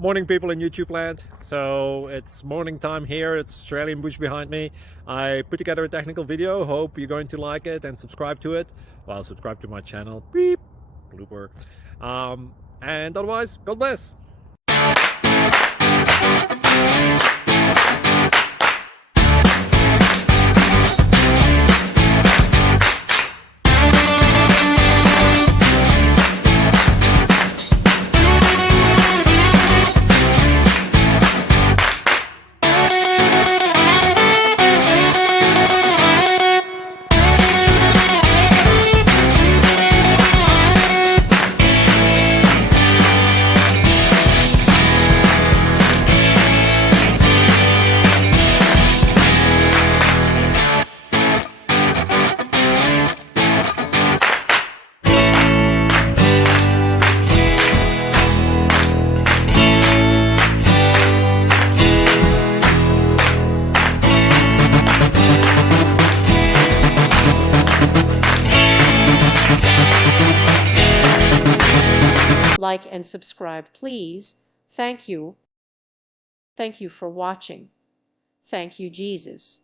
Morning, people in YouTube land. So it's morning time here. It's Australian bush behind me. I put together a technical video. Hope you're going to like it and subscribe to it. Well, subscribe to my channel. Beep, blooper. And otherwise, God bless. Like and subscribe, please. Thank you. Thank you for watching. Thank you, Jesus.